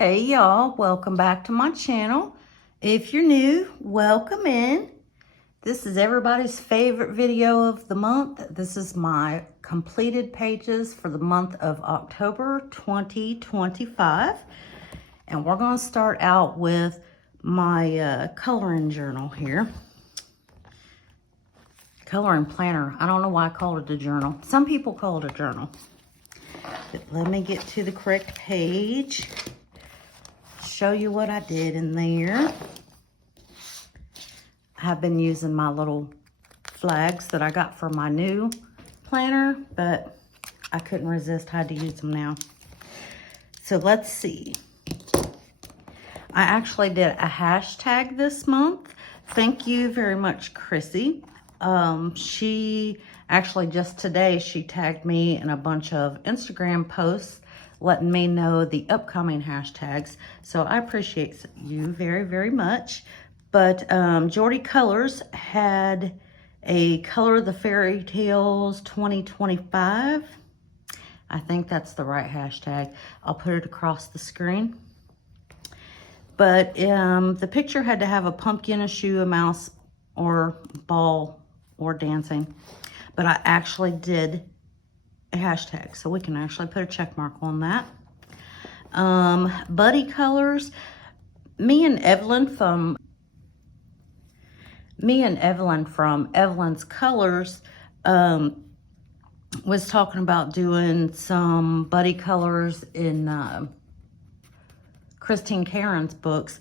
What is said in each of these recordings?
Hey y'all, welcome back to my channel. If you're new, welcome in. This is everybody's favorite video of the month. This is my completed pages for the month of October 2025. And we're going to start out with my coloring journal here. Coloring planner. I don't know why I called it a journal. Some people call it a journal. But let me get to the correct page. Show you what I did in there. I've been using my little flags that I got for my new planner, but I couldn't resist, had to use them now. So let's see. I actually did a hashtag this month. Thank you very much, Chrissy. She actually just today, she tagged me in a bunch of Instagram posts letting me know the upcoming hashtags. So I appreciate you very, very much. But Jordy Colors had a Color the Fairy Tales 2025. I think that's the right hashtag. I'll put it across the screen. But the picture had to have a pumpkin, a shoe, a mouse, or ball, or dancing. But I actually did a hashtag, so we can actually put a check mark on that. Buddy Colors, me and Evelyn from Evelyn's Colors was talking about doing some buddy colors in Christine Karron's books,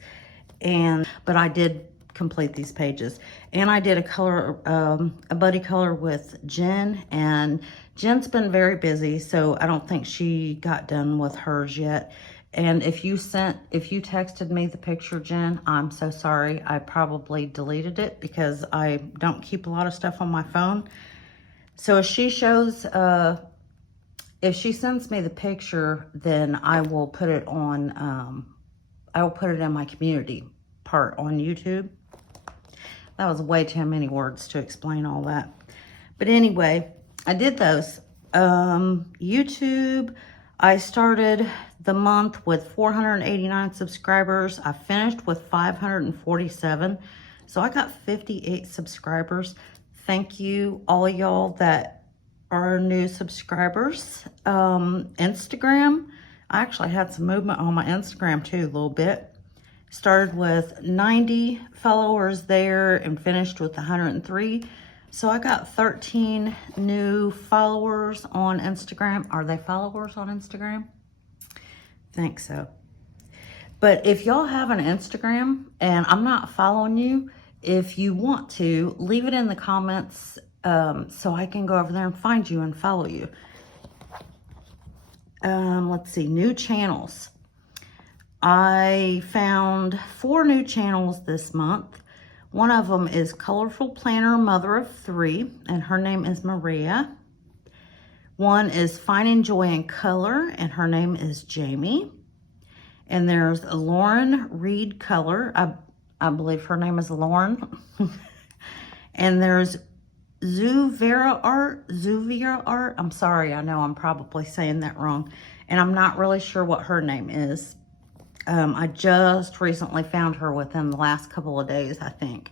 but I did complete these pages, and I did a buddy color with Jen, and Jen's been very busy, so I don't think she got done with hers yet. And if you texted me the picture, Jen, I'm so sorry. I probably deleted it because I don't keep a lot of stuff on my phone. So if she sends me the picture, then I will put it on, I will put it in my community part on YouTube. That was way too many words to explain all that. But anyway, I did those. YouTube, I started the month with 489 subscribers. I finished with 547. So I got 58 subscribers. Thank you, all y'all that are new subscribers. Instagram, I actually had some movement on my Instagram too, a little bit. Started with 90 followers there and finished with 103. So I got 13 new followers on Instagram. Are they followers on Instagram? Think so. But if y'all have an Instagram and I'm not following you, if you want to, leave it in the comments so I can go over there and find you and follow you. Let's see, new channels. I found 4 new channels this month. One of them is Colorful Planner Mother of 3, and her name is Maria. One is Finding Joy in Color, and her name is Jamie. And there's Lauren Reed Color. I believe her name is Lauren. And there's Zuvera Art. I'm sorry, I know I'm probably saying that wrong. And I'm not really sure what her name is. I just recently found her within the last couple of days, I think.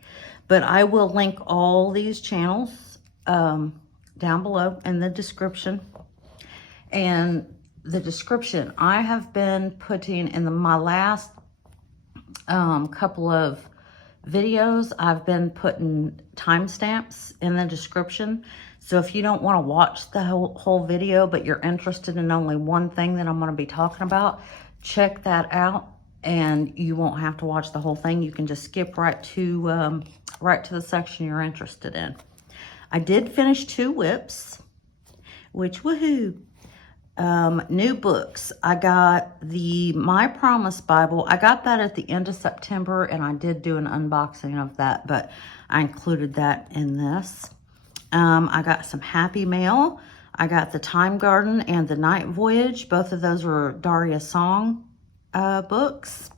But I will link all these channels down below in the description. And the description, I have been putting in my last couple of videos, I've been putting timestamps in the description. So if you don't want to watch the whole video, but you're interested in only one thing that I'm going to be talking about, check that out, and you won't have to watch the whole thing. You can just skip right to the section you're interested in. I did finish 2 whips, which woohoo. New books. I got the My Promise Bible. I got that at the end of September, and I did do an unboxing of that, but I included that in this. I got some Happy Mail. I got the Time Garden and the Night Voyage. Both of those were Daria Song books.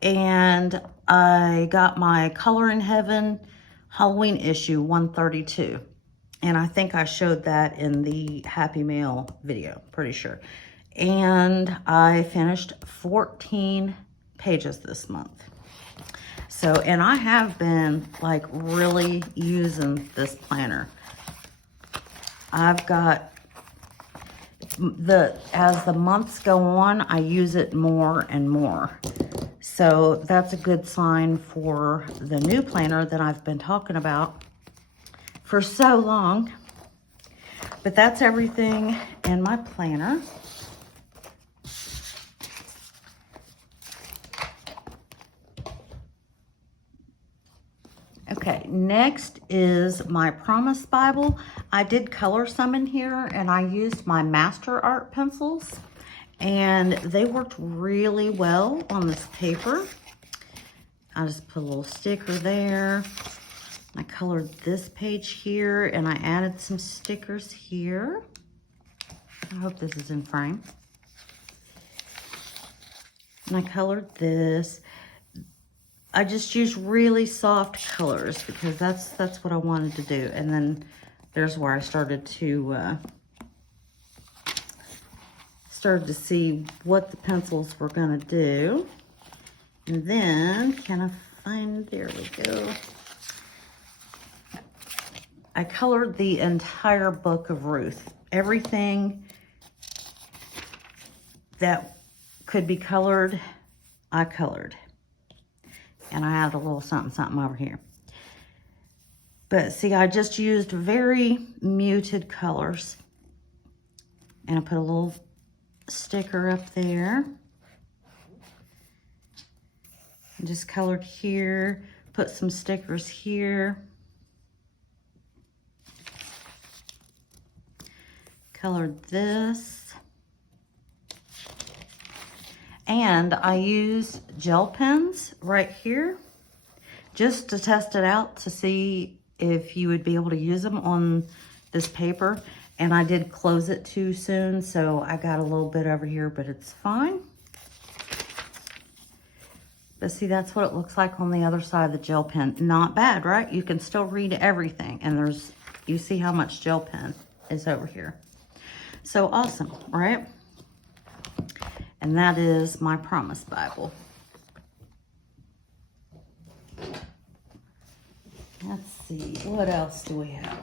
And I got my Color in Heaven Halloween issue 132. And I think I showed that in the Happy Mail video, pretty sure. And I finished 14 pages this month. So, and I have been like really using this planner. I've got as the months go on, I use it more and more. So that's a good sign for the new planner that I've been talking about for so long. But that's everything in my planner. Okay, next is my Promise Bible. I did color some in here, and I used my Master Art pencils, and they worked really well on this paper. I just put a little sticker there. I colored this page here, and I added some stickers here. I hope this is in frame. And I colored this. I just used really soft colors because that's what I wanted to do. And then there's where I started to see what the pencils were gonna do. And then, can I find, there we go. I colored the entire book of Ruth. Everything that could be colored, I colored. And I have a little something over here. But see, I just used very muted colors. And I put a little sticker up there. And just colored here. Put some stickers here. Colored this. And I use gel pens right here just to test it out to see if you would be able to use them on this paper. And I did close it too soon, so I got a little bit over here, but it's fine. But see, that's what it looks like on the other side of the gel pen. Not bad, right? You can still read everything. And you see how much gel pen is over here. So awesome, right? And that is my Promise Bible. Let's see, what else do we have?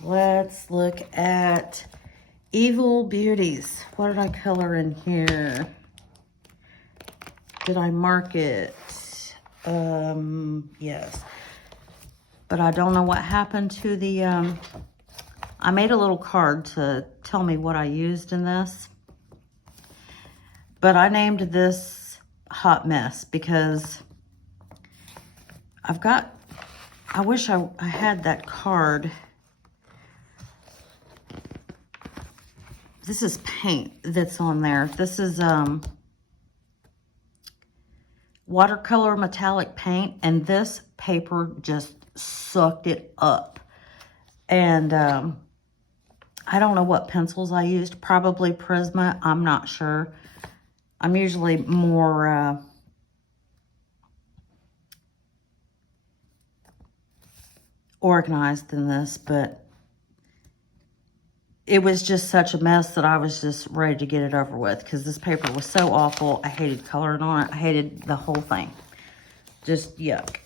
Let's look at Evil Beauties. What did I color in here? Did I mark it? Yes. But I don't know what happened to the, I made a little card to tell me what I used in this. But I named this Hot Mess because I wish I had that card. This is paint that's on there. This is watercolor metallic paint, and this paper just sucked it up. And I don't know what pencils I used. Probably Prisma. I'm not sure. I'm usually more organized than this, but it was just such a mess that I was just ready to get it over with because this paper was so awful. I hated coloring on it. I hated the whole thing. Just yuck.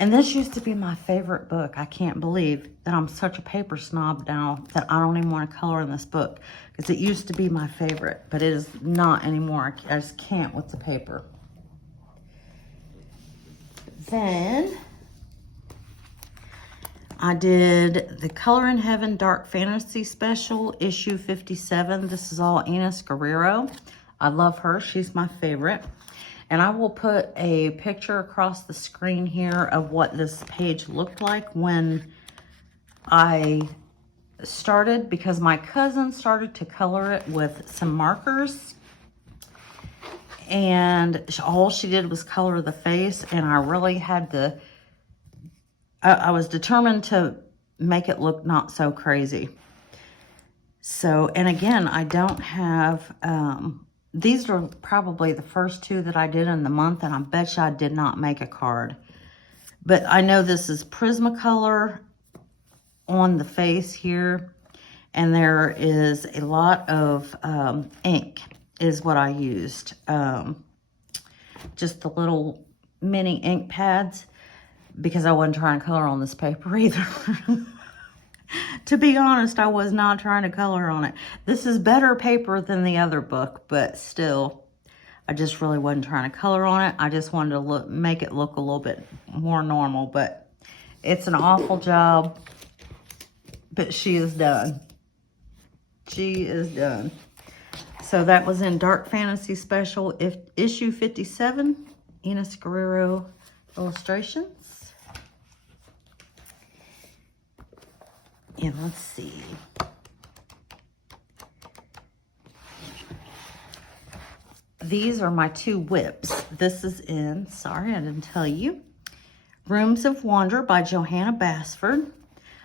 And this used to be my favorite book. I can't believe that I'm such a paper snob now that I don't even want to color in this book because it used to be my favorite, but it is not anymore. I just can't with the paper. Then I did the Color in Heaven Dark Fantasy Special, issue 57. This is all Enys Guerrero. I love her. She's my favorite. And I will put a picture across the screen here of what this page looked like when I started, because my cousin started to color it with some markers. And all she did was color the face, and I really had to, I was determined to make it look not so crazy. So, and again, I don't have, these are probably the first two that I did in the month, and I bet you I did not make a card. But I know this is Prismacolor on the face here, And there is a lot of ink is what I used. Just the little mini ink pads, because I wasn't trying to color on this paper either. To be honest, I was not trying to color on it. This is better paper than the other book, but still, I just really wasn't trying to color on it. I just wanted to make it look a little bit more normal, but it's an awful job, but she is done. She is done. So that was in Dark Fantasy Special, issue 57, Enys Guerrero illustrations. And let's see. These are my 2 whips. This is in, sorry I didn't tell you, Rooms of Wonder by Johanna Basford.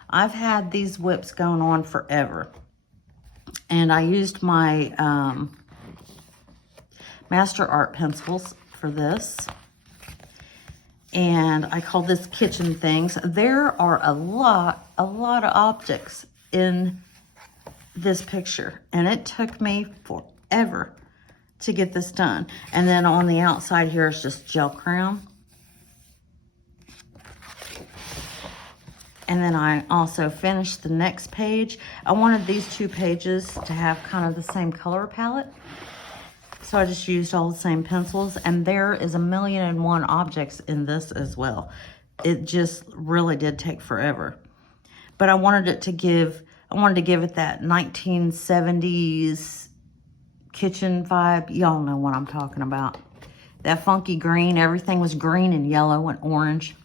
I've had these whips going on forever. And I used my Master Art pencils for this. And I call this Kitchen Things. There are a lot of objects in this picture. And it took me forever to get this done. And then on the outside here is just gel crayon. And then I also finished the next page. I wanted these 2 pages to have kind of the same color palette. So I just used all the same pencils, and there is 1,000,001 objects in this as well. It just really did take forever. But I wanted to give it that 1970s kitchen vibe. Y'all know what I'm talking about. That funky green, everything was green and yellow and orange.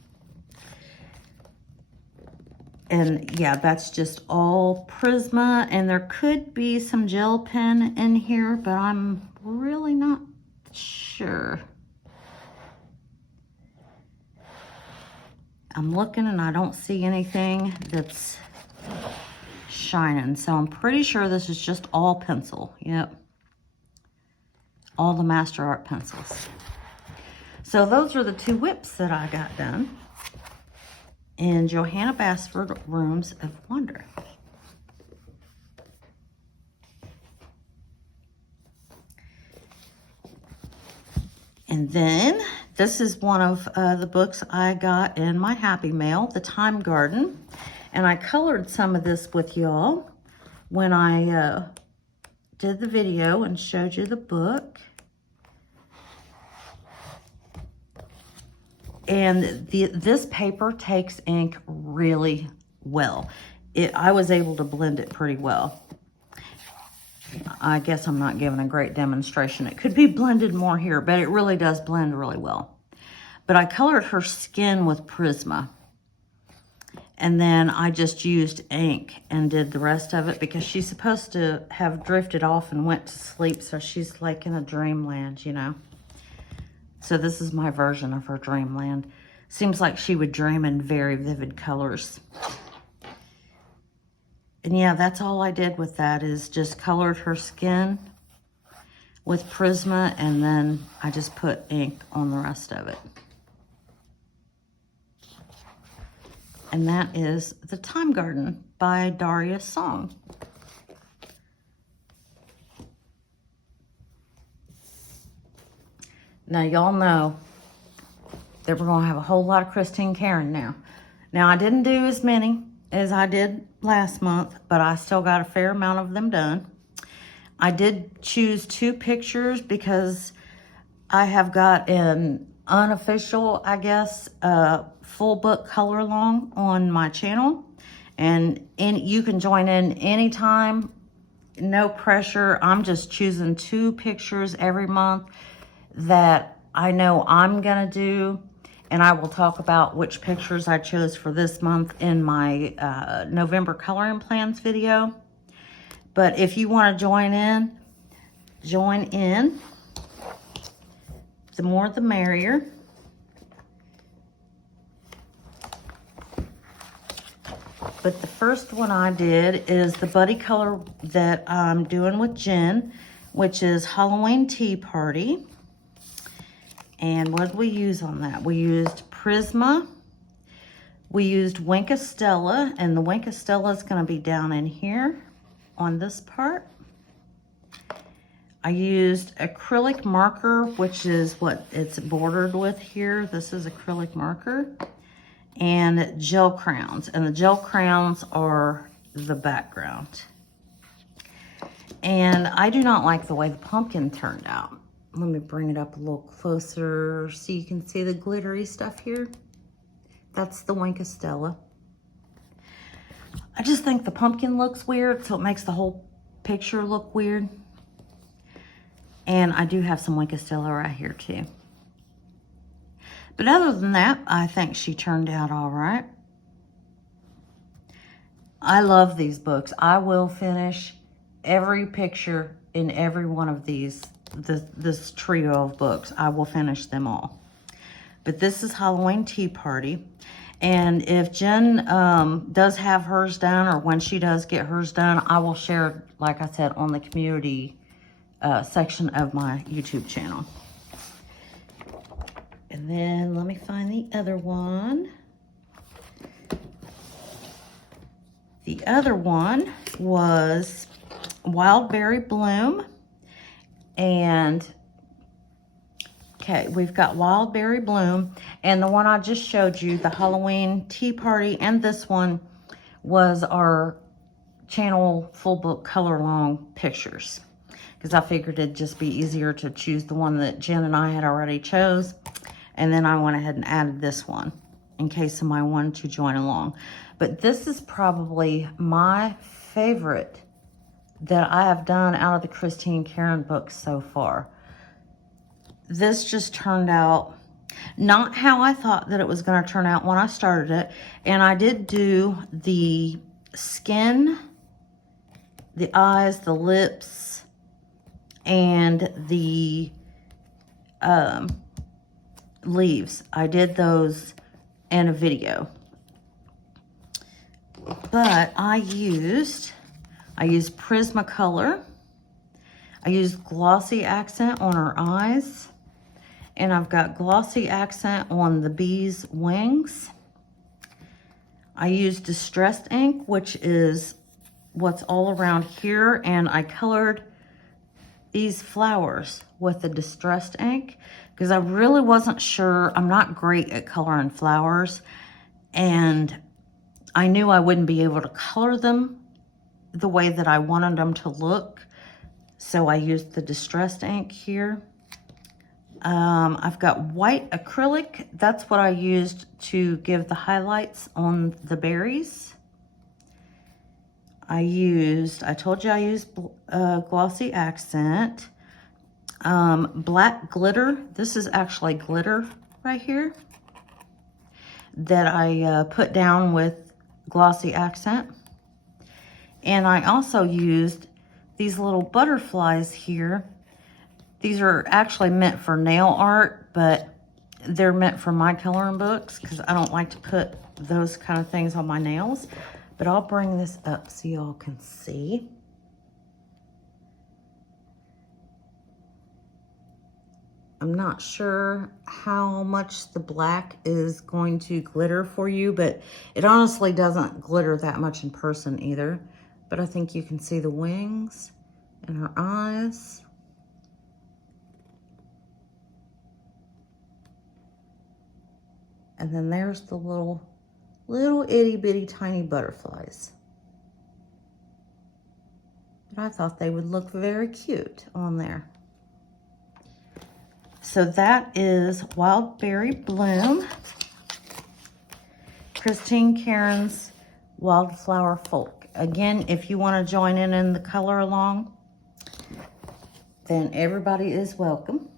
And yeah, that's just all Prisma, and there could be some gel pen in here, but I'm really not sure. I'm looking and I don't see anything that's shining, so I'm pretty sure this is just all pencil. Yep, all the Master Art pencils. So those are the 2 whips that I got done in Johanna Basford Rooms of Wonder. And then this is one of the books I got in my Happy Mail, The Time Garden. And I colored some of this with y'all when I did the video and showed you the book. And this paper takes ink really well. I was able to blend it pretty well. I guess I'm not giving a great demonstration. It could be blended more here, but it really does blend really well. But I colored her skin with Prisma. And then I just used ink and did the rest of it because she's supposed to have drifted off and went to sleep. So she's like in a dreamland, you know. So this is my version of her dreamland. Seems like she would dream in very vivid colors. And yeah, that's all I did with that, is just colored her skin with Prisma, and then I just put ink on the rest of it. And that is The Time Garden by Daria Song. Now, y'all know that we're going to have a whole lot of Christine Karron now. Now, I didn't do as many as I did last month, but I still got a fair amount of them done. I did choose 2 pictures because I have got an unofficial, I guess, full book color along on my channel. And you can join in anytime, no pressure. I'm just choosing 2 pictures every month that I know I'm gonna do, and I will talk about which pictures I chose for this month in my November coloring plans video. But if you want to join in, the more the merrier. But the first one I did is the buddy color that I'm doing with Jen, which is Halloween Tea Party. And what did we use on that? We used Prisma. We used Wink of Stella, and the Wink of Stella is going to be down in here. on this part. I used acrylic marker, which is what it's bordered with here. This is acrylic marker. And gel crowns. And the gel crowns are the background. And I do not like the way the pumpkin turned out. Let me bring it up a little closer so you can see the glittery stuff here. That's the Wink of Stella. I just think the pumpkin looks weird, so it makes the whole picture look weird. And I do have some Wink of Stella right here too. But other than that, I think she turned out all right. I love these books. I will finish every picture in every one of these, this trio of books. I will finish them all. But this is Halloween Tea Party. And if Jen does have hers done, or when she does get hers done, I will share, like I said, on the community section of my YouTube channel. And then let me find the other one. The other one was Wild Berry Bloom. And, okay, we've got Wild Berry Bloom. And the one I just showed you, the Halloween Tea Party, and this one was our channel full book color long pictures. Because I figured it'd just be easier to choose the one that Jen and I had already chose. And then I went ahead and added this one in case somebody wanted to join along. But this is probably my favorite that I have done out of the Christine Karron books so far. This just turned out not how I thought that it was going to turn out when I started it. And I did do the skin, the eyes, the lips, and the leaves. I did those in a video. But I used Prismacolor. I used glossy accent on her eyes. And I've got glossy accent on the bee's wings. I used distressed ink, which is what's all around here. And I colored these flowers with the distressed ink because I really wasn't sure. I'm not great at coloring flowers. And I knew I wouldn't be able to color them the way that I wanted them to look. So I used the distressed ink here. I've got white acrylic. That's what I used to give the highlights on the berries. I told you I used glossy accent. Black glitter. This is actually glitter right here that I put down with glossy accent. And I also used these little butterflies here. These are actually meant for nail art, but they're meant for my coloring books because I don't like to put those kind of things on my nails. But I'll bring this up so y'all can see. I'm not sure how much the black is going to glitter for you, but it honestly doesn't glitter that much in person either. But I think you can see the wings and her eyes. And then there's the little itty bitty tiny butterflies. But I thought they would look very cute on there. So that is Wild Berry Bloom, Christine Karron's Wildflower Folk. Again, if you want to join in the color along, then everybody is welcome.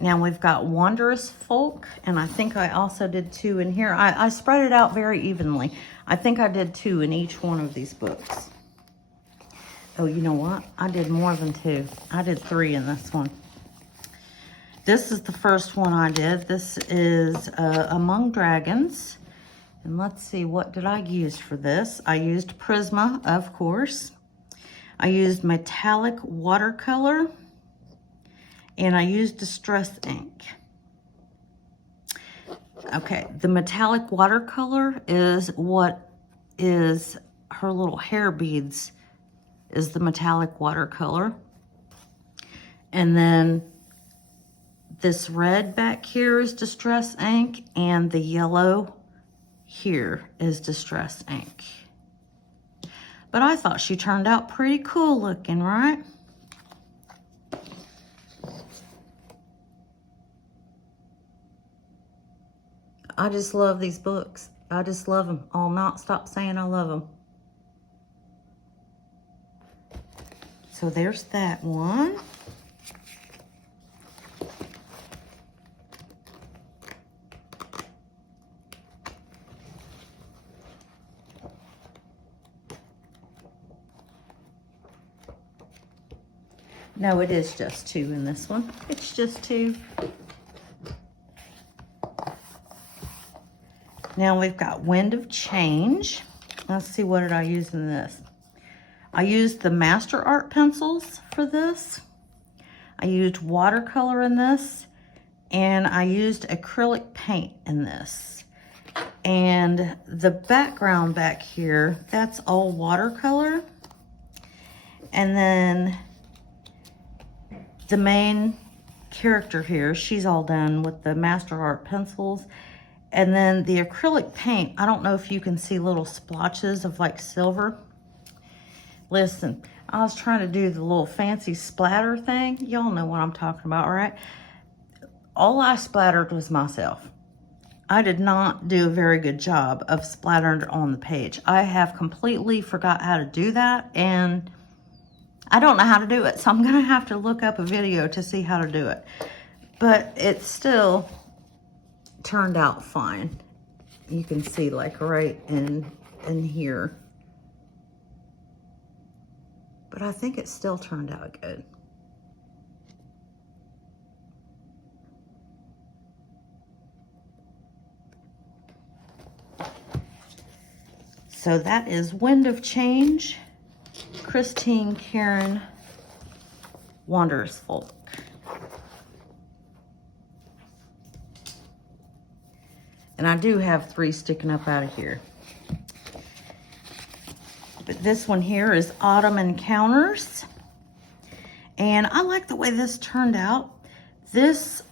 Now we've got Wondrous Folk, and I think I also did 2 in here. I spread it out very evenly. I think I did 2 in each one of these books. Oh, you know what? I did more than 2. I did 3 in this one. This is the first one I did. This is Among Dragons. And let's see, what did I use for this? I used Prisma, of course. I used metallic watercolor, and I used distress ink. Okay, the metallic watercolor is what is her little hair beads, is the metallic watercolor. And then this red back here is distress ink, and the yellow here is distress ink. But I thought she turned out pretty cool looking, right? I just love these books. I just love them. I'll not stop saying I love them. So there's that one. No, it is just 2 in this one. It's just 2. Now we've got Wind of Change. Let's see, what did I use in this? I used the Master Art pencils for this. I used watercolor in this. And I used acrylic paint in this. And the background back here, that's all watercolor. And then the main character here, she's all done with the Master Art pencils. And then the acrylic paint, I don't know if you can see little splotches of like silver. Listen, I was trying to do the little fancy splatter thing. Y'all know what I'm talking about, right? All I splattered was myself. I did not do a very good job of splattering on the page. I have completely forgot how to do that, and I don't know how to do it, so I'm gonna have to look up a video to see how to do it. But it still turned out fine. You can see like right in here. But I think it still turned out good. So that is Wind of Change, Christine Karron, Wondrous Folk. And I do have 3 sticking up out of here. But this one here is Autumn Encounters. And I like the way this turned out. This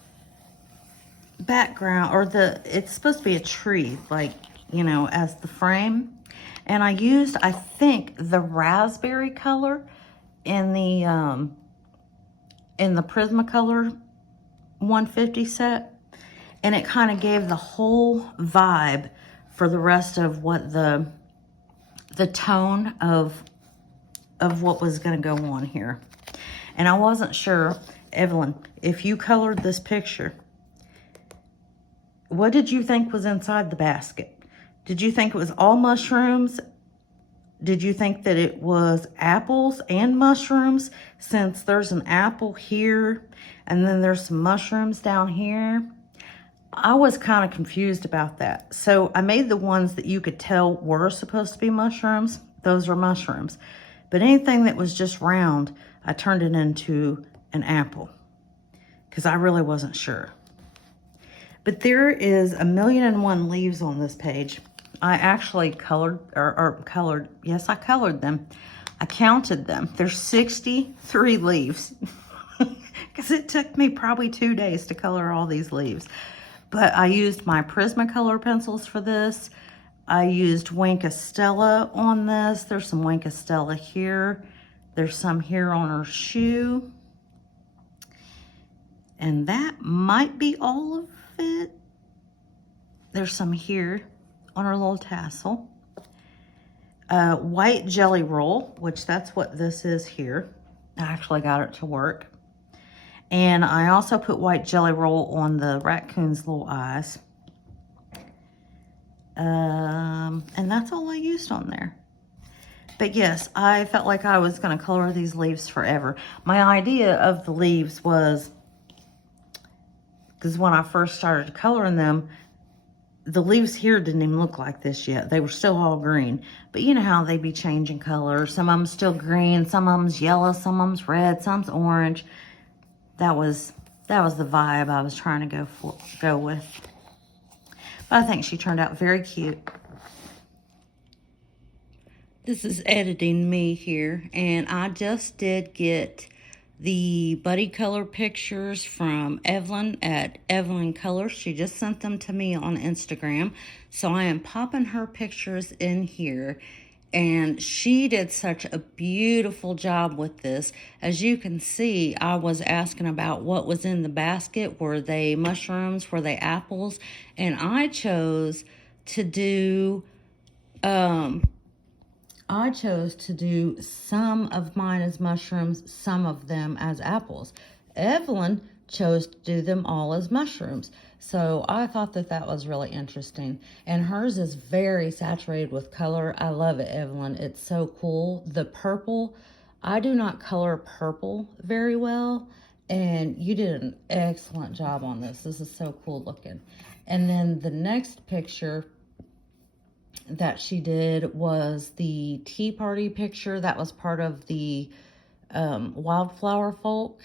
background, or it's supposed to be a tree, like, you know, as the frame. And I used, I think, the raspberry color in the Prismacolor 150 set. And it kind of gave the whole vibe for the rest of what the tone of what was going to go on here. And I wasn't sure, Evelyn, if you colored this picture, what did you think was inside the basket? Did you think it was all mushrooms? Did you think that it was apples and mushrooms, since there's an apple here and then there's some mushrooms down here? I was kind of confused about that. So I made the ones that you could tell were supposed to be mushrooms. Those are mushrooms. But anything that was just round, I turned it into an apple, because I really wasn't sure. But there is 1,000,001 leaves on this page. I actually colored, yes, I colored them. I counted them. There's 63 leaves, because it took me probably 2 days to color all these leaves. But I used my Prismacolor pencils for this. I used Wink Stella on this. There's some Wink Stella here. There's some here on her shoe. And that might be all of it. There's some here on her little tassel. White jelly roll, which that's what this is here. I actually got it to work. And I also put white jelly roll on the raccoon's little eyes. And that's all I used on there. But yes, I felt like I was going to color these leaves forever. My idea of the leaves was, because when I first started coloring them, the leaves here didn't even look like this yet. They were still all green. But you know how they be changing color. Some of them still green, some of them's yellow, some of them's red, some's orange. That was the vibe I was trying to go with. But I think she turned out very cute. This is editing me here, and I just did get the buddy color pictures from Evelyn at Evelyn Colors. She just sent them to me on Instagram. So I am popping her pictures in here, and she did such a beautiful job with this. As you can see, I was asking about what was in the basket. Were they mushrooms? Were they apples? And I chose to do some of mine as mushrooms, some of them as apples. Evelyn chose to do them all as mushrooms. So I thought that was really interesting. And hers is very saturated with color. I love it, Evelyn. It's so cool. The purple, I do not color purple very well. And you did an excellent job on this. This is so cool looking. And then the next picture that she did was the tea party picture. That was part of the wildflower folk.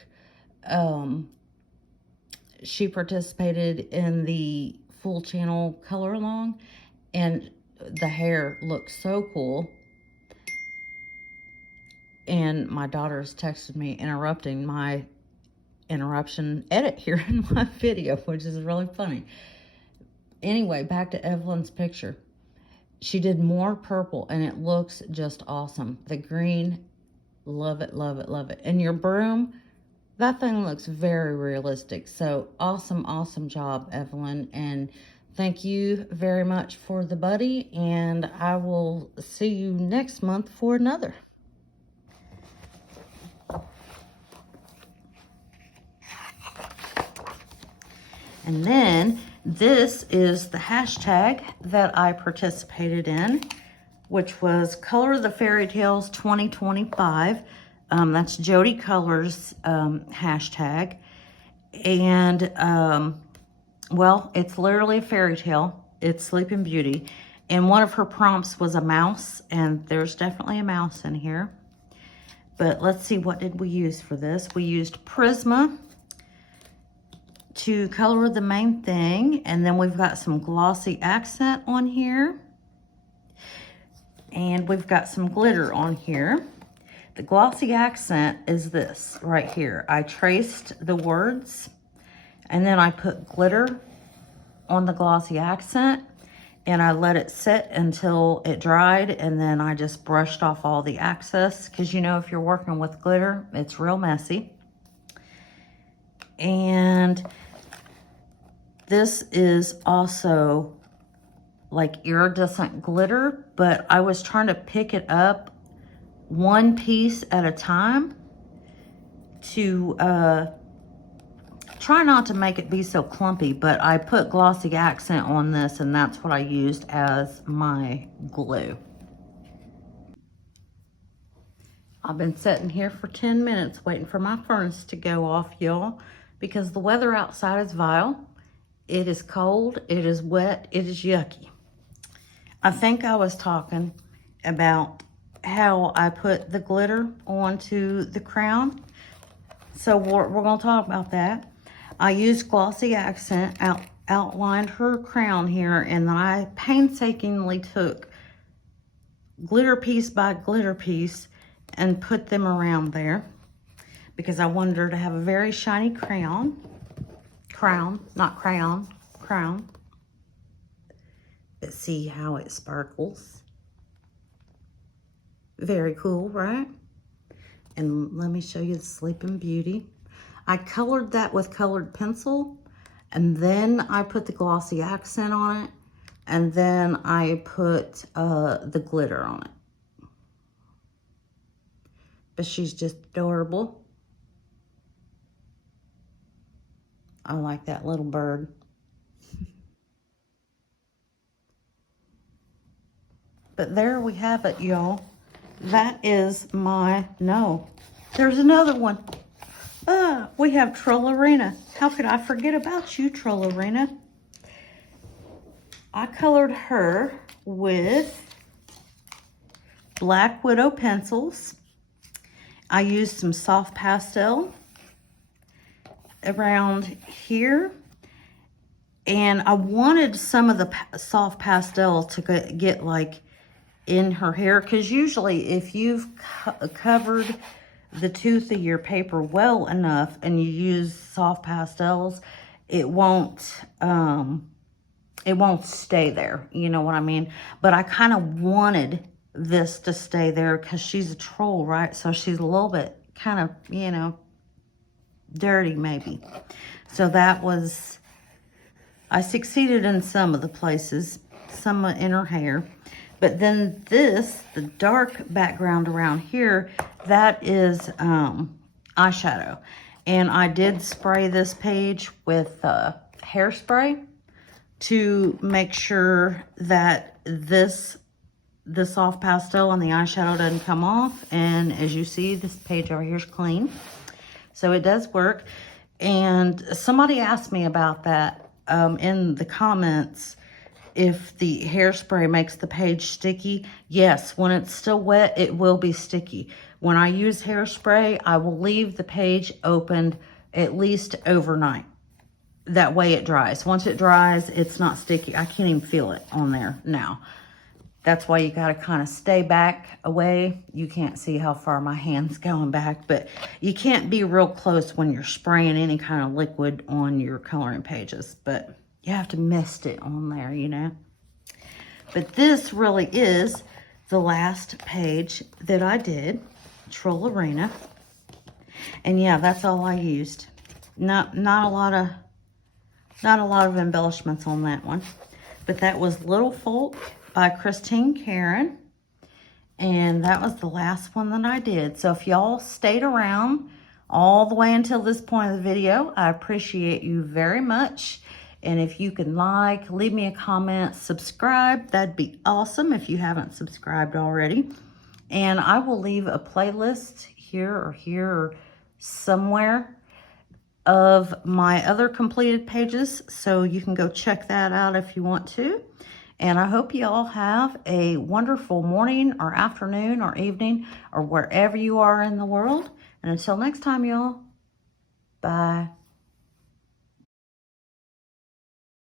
She participated in the full channel color along, and the hair looks so cool. And my daughter's texted me interrupting my interruption edit here in my video, which is really funny. Anyway, back to Evelyn's picture. She did more purple, and it looks just awesome. The green, love it, love it, love it. And your broom, that thing looks very realistic. So awesome, awesome job, Evelyn. And thank you very much for the buddy. And I will see you next month for another. And then this is the hashtag that I participated in, which was Color the Fairy Tales 2025. That's Jody Colors hashtag. And, well, it's literally a fairy tale. It's Sleeping Beauty. And one of her prompts was a mouse, and there's definitely a mouse in here. But let's see, what did we use for this? We used Prisma to color the main thing, and then we've got some glossy accent on here, and we've got some glitter on here. The glossy accent is this right here. I traced the words, and then I put glitter on the glossy accent, and I let it sit until it dried, and then I just brushed off all the excess, because you know, if you're working with glitter, it's real messy. And this is also like iridescent glitter, but I was trying to pick it up one piece at a time to try not to make it be so clumpy, but I put glossy accent on this, and that's what I used as my glue. I've been sitting here for 10 minutes waiting for my furnace to go off, y'all, because the weather outside is vile. It is cold, it is wet, it is yucky. I think I was talking about how I put the glitter onto the crown. So we're going to talk about that. I used glossy accent, outlined her crown here, and then I painstakingly took glitter piece by glitter piece and put them around there, because I wanted her to have a very shiny crown. Not crayon, crown. But see how it sparkles. Very cool, right? And let me show you the Sleeping Beauty. I colored that with colored pencil, and then I put the glossy accent on it, and then I put the glitter on it. But she's just adorable. I like that little bird. But there we have it, y'all. That is my, no, there's another one. We have Troll Arena. How could I forget about you, Troll Arena? I colored her with Black Widow pencils. I used some soft pastel around here. And I wanted some of the soft pastel to get like in her hair, because usually if you've covered the tooth of your paper well enough and you use soft pastels, it won't stay there, you know what I mean? But I kind of wanted this to stay there because she's a troll, right? So she's a little bit kind of, you know, dirty maybe. So that was, I succeeded in some of the places, some in her hair. But then this, the dark background around here, that is eyeshadow. And I did spray this page with hairspray to make sure that the soft pastel and the eyeshadow doesn't come off. And as you see, this page over here is clean. So it does work. And somebody asked me about that in the comments, if the hairspray makes the page sticky. Yes, when it's still wet, it will be sticky. When I use hairspray, I will leave the page opened at least overnight. That way it dries. Once it dries, it's not sticky. I can't even feel it on there now. That's why you got to kind of stay back away. You can't see how far my hand's going back, but you can't be real close when you're spraying any kind of liquid on your coloring pages. But you have to mist it on there, you know. But this really is the last page that I did, Troll Arena. And yeah, that's all I used. Not a lot of embellishments on that one. But that was Little Folk by Karron. And that was the last one that I did. So if y'all stayed around all the way until this point of the video, I appreciate you very much. And if you can leave me a comment, subscribe, that'd be awesome if you haven't subscribed already. And I will leave a playlist here or somewhere of my other completed pages, so you can go check that out if you want to. And I hope you all have a wonderful morning or afternoon or evening or wherever you are in the world. And until next time, y'all, bye.